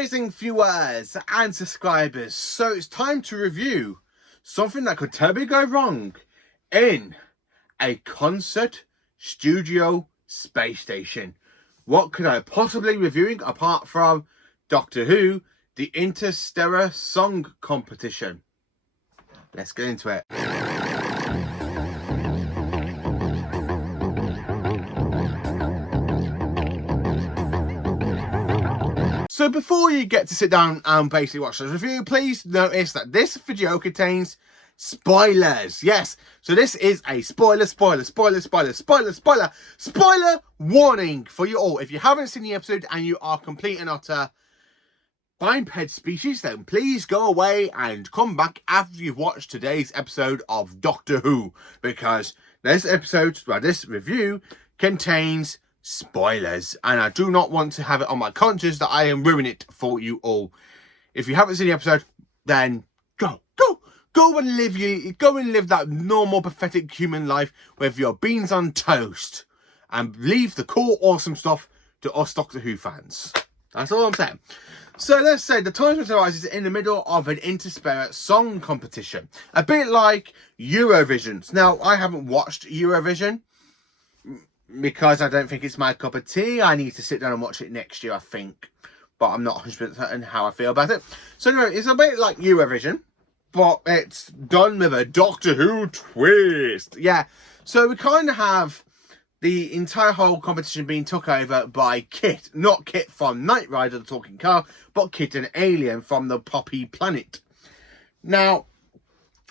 Amazing viewers and subscribers, so it's time to review something that could terribly go wrong in a concert studio space station. What could I possibly be reviewing apart from Doctor Who, the Interstellar Song Competition? Let's get into it. So before you get to sit down and basically watch this review, please notice that this video contains spoilers. Yes, so this is a spoiler warning for you all. If you haven't seen the episode and you are complete and utter biped species, then please go away and come back after you've watched today's episode of Doctor Who, because this review contains spoilers, and I do not want to have it on my conscience that I am ruining it for you all. If you haven't seen the episode, then go and live that normal pathetic human life with your beans on toast, and leave the cool awesome stuff to us Doctor Who fans. That's all I'm saying. So let's say the time arises in the middle of an Interstellar song competition, a bit like Eurovision. Now, I haven't watched Eurovision because I don't think it's my cup of tea. I need to sit down and watch it next year, I think. But I'm not 100% certain how I feel about it. So anyway, it's a bit like Eurovision, but it's done with a Doctor Who twist. Yeah, so we kind of have the entire whole competition being took over by Kit. Not Kit from Knight Rider, the talking car, but Kit, an alien from the Poppy planet. Now,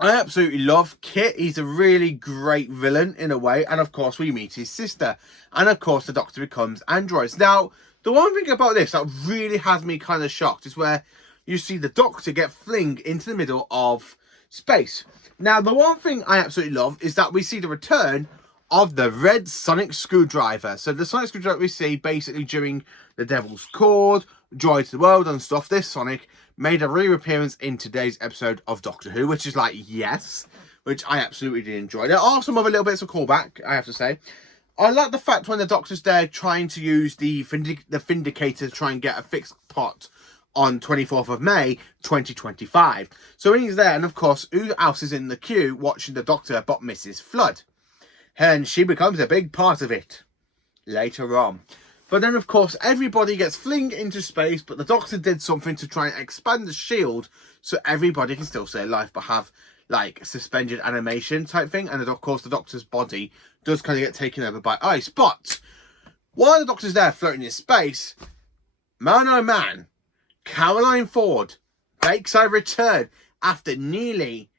I absolutely love Kit. He's a really great villain in a way. And of course, we meet his sister. And of course, the Doctor becomes androids. Now, the one thing about this that really has me kind of shocked is where you see the Doctor get flinged into the middle of space. Now, the one thing I absolutely love is that we see the return of the red sonic screwdriver. So the sonic screwdriver we see basically during the Devil's Chord, Joy to the World and stuff, this Sonic made a reappearance in today's episode of Doctor Who, which is like, yes, which I absolutely did enjoy. There are some other little bits of callback, I have to say. I like the fact when the Doctor's there trying to use the Vindicator to try and get a fixed pot on 24th of May, 2025. So when he's there, and of course, who else is in the queue watching the Doctor but Mrs. Flood? And she becomes a big part of it later on. But then, of course, everybody gets flinged into space, but the Doctor did something to try and expand the shield so everybody can still stay alive, but have, like, suspended animation type thing. And, of course, the Doctor's body does kind of get taken over by ice. But while the Doctor's there floating in space, man oh man, Caroline Ford makes a return after nearly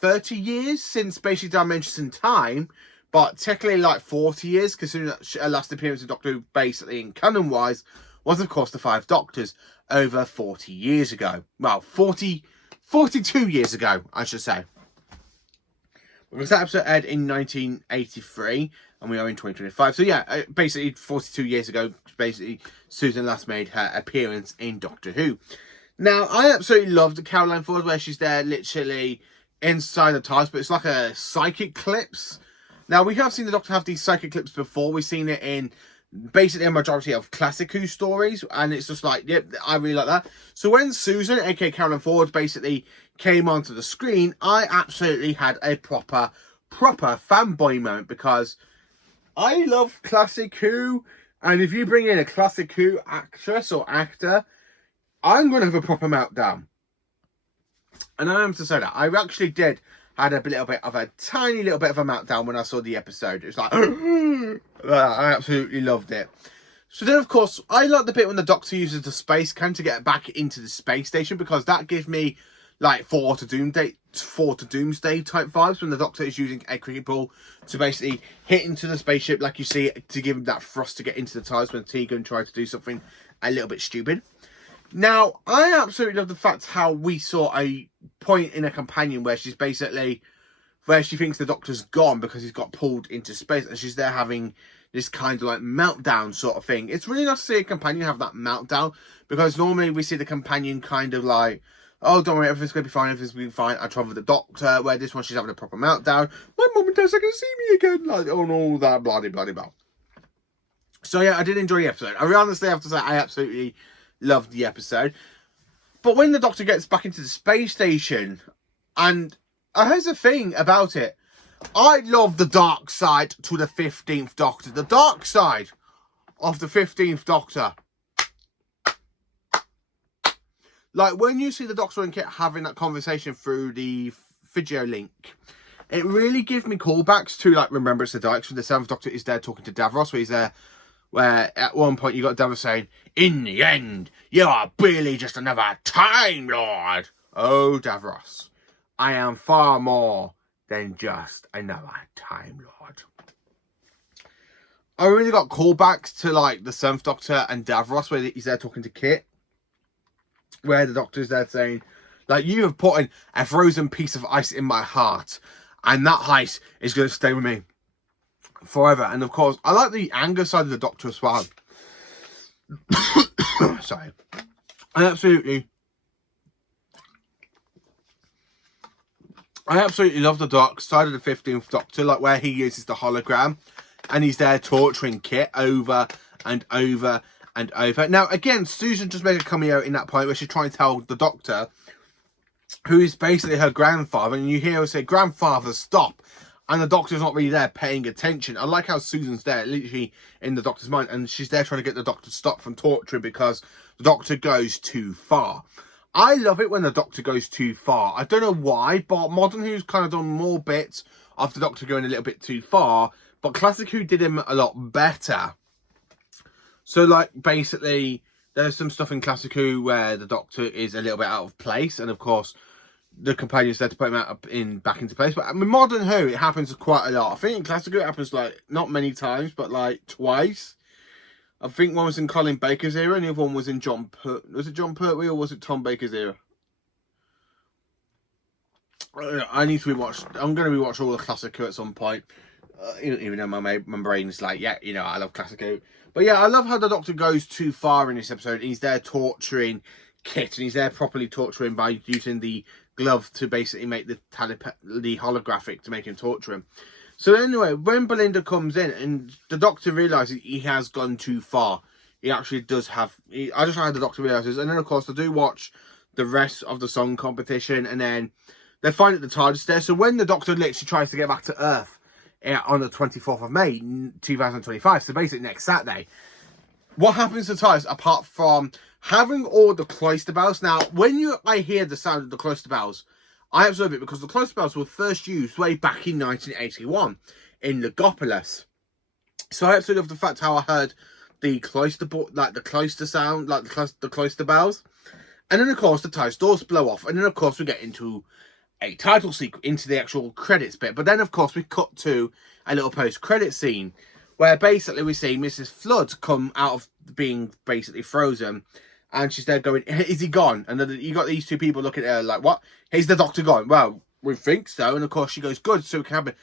30 years since Spaceship Dimensions in Time, but technically like 40 years, considering that her last appearance in Doctor Who, basically in canon-wise, was of course the Five Doctors over 40 years ago. Well, 42 years ago, I should say. Because that episode aired in 1983, and we are in 2025. So yeah, basically 42 years ago, basically Susan last made her appearance in Doctor Who. Now, I absolutely loved Caroline Ford, where she's there literally inside the TARDIS, but it's like a psychic clips. Now, we have seen the Doctor have these psychic clips before. We've seen it in basically a majority of classic Who stories, and it's just like, yep, I really like that. So when Susan, aka Caroline Ford, basically came onto the screen, I absolutely had a proper fanboy moment, because I love classic Who, and if you bring in a classic Who actress or actor, I'm going to have a proper meltdown. And I am to say that I actually did had a tiny little bit of a meltdown when I saw the episode. It's like, I absolutely loved it. So then, of course, I like the bit when the Doctor uses the space can to get back into the space station, because that gives me like Four to Doomsday type vibes, when the Doctor is using a cricket ball to basically hit into the spaceship, like you see, to give him that thrust to get into the TARDIS when Tegan tried to do something a little bit stupid. Now, I absolutely love the fact how we saw a point in a companion where she thinks the Doctor's gone because he's got pulled into space, and she's there having this kind of like meltdown sort of thing. It's really nice to see a companion have that meltdown, because normally we see the companion kind of like, oh, don't worry, everything's going to be fine, everything's going to be fine, I travel with the Doctor, where this one she's having a proper meltdown. My mum and dad's not going to see me again, like, oh no, that bloody blah. So yeah, I did enjoy the episode. I honestly have to say, I absolutely loved the episode. But when the Doctor gets back into the space station, and here's the thing about it, I love the dark side to the 15th Doctor. The dark side of the 15th Doctor. Like, when you see the Doctor and Kit having that conversation through the video link, it really gives me callbacks to, like, Remembrance of the Daleks, when the 7th Doctor is there talking to Davros, where he's there, where at one point you got Davros saying, "In the end, you are really just another Time Lord." Oh, Davros, I am far more than just another Time Lord. I really got callbacks to, like, the 7th Doctor and Davros, where he's there talking to Kit, where the Doctor's there saying, like, "You have put in a frozen piece of ice in my heart, and that ice is going to stay with me forever." And of course, I like the anger side of the Doctor as well. Sorry. I absolutely love the dark side of the 15th Doctor, like where he uses the hologram and he's there torturing Kit over and over and over. Now, again, Susan just made a cameo in that point where she's trying to tell the Doctor, who is basically her grandfather, and you hear her say, "Grandfather, stop." And the Doctor's not really there paying attention. I like how Susan's there, literally in the Doctor's mind, and she's there trying to get the Doctor to stop from torturing because the Doctor goes too far. I love it when the Doctor goes too far. I don't know why, but Modern Who's kind of done more bits of the Doctor going a little bit too far, but Classic Who did him a lot better. So, like, basically, there's some stuff in Classic Who where the Doctor is a little bit out of place, and of course, the companions there to put him back into place. But I mean, Modern Who, it happens quite a lot. I think in Classic Who it happens, like, not many times, but like twice. I think one was in Colin Baker's era, and the other one was in was it John Pertwee or was it Tom Baker's era? I need to rewatch. I'm going to rewatch all the Classic Who at some point. Even though my brain's like, yeah, you know, I love Classic Who. But yeah, I love how the Doctor goes too far in this episode. He's there torturing Kit, and he's there properly torturing by using the glove to basically make the holographic to make him torture him. So anyway, when Belinda comes in and the Doctor realises he has gone too far, he actually does have... I just know how the Doctor realises. And then, of course, they do watch the rest of the song competition, and then they find that the TARDIS there. So when the Doctor literally tries to get back to Earth on the 24th of May, 2025, so basically next Saturday, what happens to TARDIS apart from having all the cloister bells? Now, when I hear the sound of the cloister bells, I observe it because the cloister bells were first used way back in 1981 in Legopolis. So I absolutely love the fact how I heard the cloister, like the cloister sound, like the cloister bells. And then, of course, the TARDIS doors blow off. And then, of course, we get into a title sequence, into the actual credits bit. But then, of course, we cut to a little post-credit scene where basically we see Mrs. Flood come out of being basically frozen. And she's there going, "Is he gone?" And then you got these two people looking at her like, "What? Is the Doctor gone?" "Well, we think so." And of course she goes, "Good, so it can happen."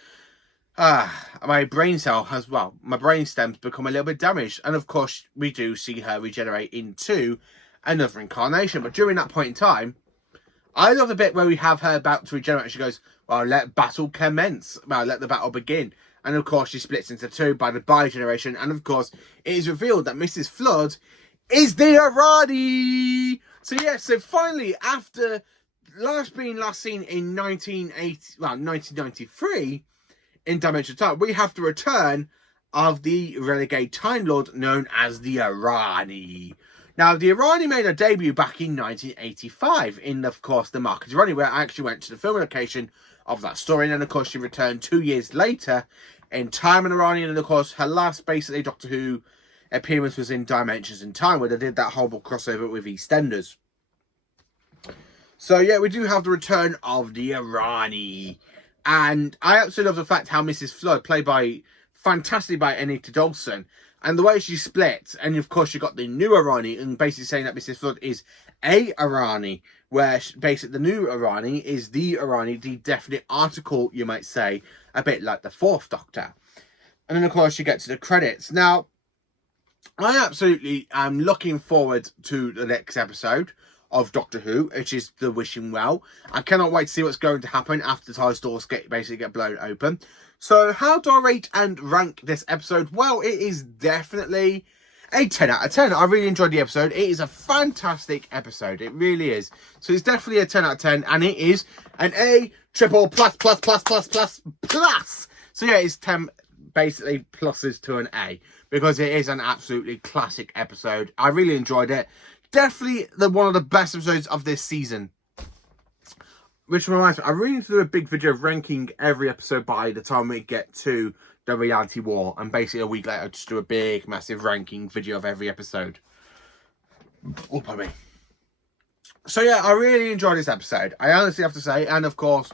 My brain cell has, my brain stem's become a little bit damaged. And of course we do see her regenerate into another incarnation. But during that point in time, I love the bit where we have her about to regenerate. She goes, "Well, let battle commence. Well, let the battle begin." And of course she splits into two by the bi-generation. And of course it is revealed that Mrs. Flood is the Arani. So yeah, so finally, after being last seen in 1993 in Dimension Time, we have the return of the renegade Time Lord known as the Arani. Now, the Arani made a debut back in 1985 in, of course, the Mark of the Arani, where I actually went to the film location of that story. And then, of course, she returned 2 years later in Time and Arani. And, of course, her last, basically, Doctor Who appearance was in Dimensions in Time, where they did that horrible crossover with EastEnders. So yeah, we do have the return of the Arani, and I absolutely love the fact how Mrs. Flood, played fantastically by Anita Dawson, and the way she splits, and of course you got the new Arani, and basically saying that Mrs. Flood is a Arani, where basically the new Arani is the Arani, the definite article, you might say, a bit like the 4th Doctor. And then of course you get to the credits. Now, I absolutely am looking forward to the next episode of Doctor Who, which is The Wishing Well. I cannot wait to see what's going to happen after the TARDIS doors basically get blown open. So how do I rate and rank this episode? Well, it is definitely a 10 out of 10. I really enjoyed the episode. It is a fantastic episode. It really is. So it's definitely a 10 out of 10, and it is an A triple plus. So yeah, it's 10 basically pluses to an A, because it is an absolutely classic episode. I really enjoyed it. Definitely one of the best episodes of this season. Which reminds me, I really need to do a big video of ranking every episode by the time we get to the reality war. And basically a week later, just do a big, massive ranking video of every episode. Oh, pardon me. So yeah, I really enjoyed this episode. I honestly have to say. And of course,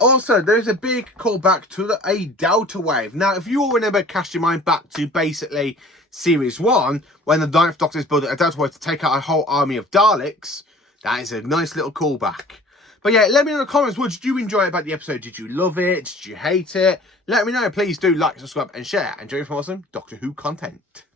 also, there's a big callback to a Delta Wave. Now, if you all remember, cast your mind back to basically Series 1, when the Ninth Doctor is building a Delta Wave to take out a whole army of Daleks. That is a nice little callback. But yeah, let me know in the comments, what did you enjoy about the episode? Did you love it? Did you hate it? Let me know. Please do like, subscribe and share. And join me for awesome Doctor Who content.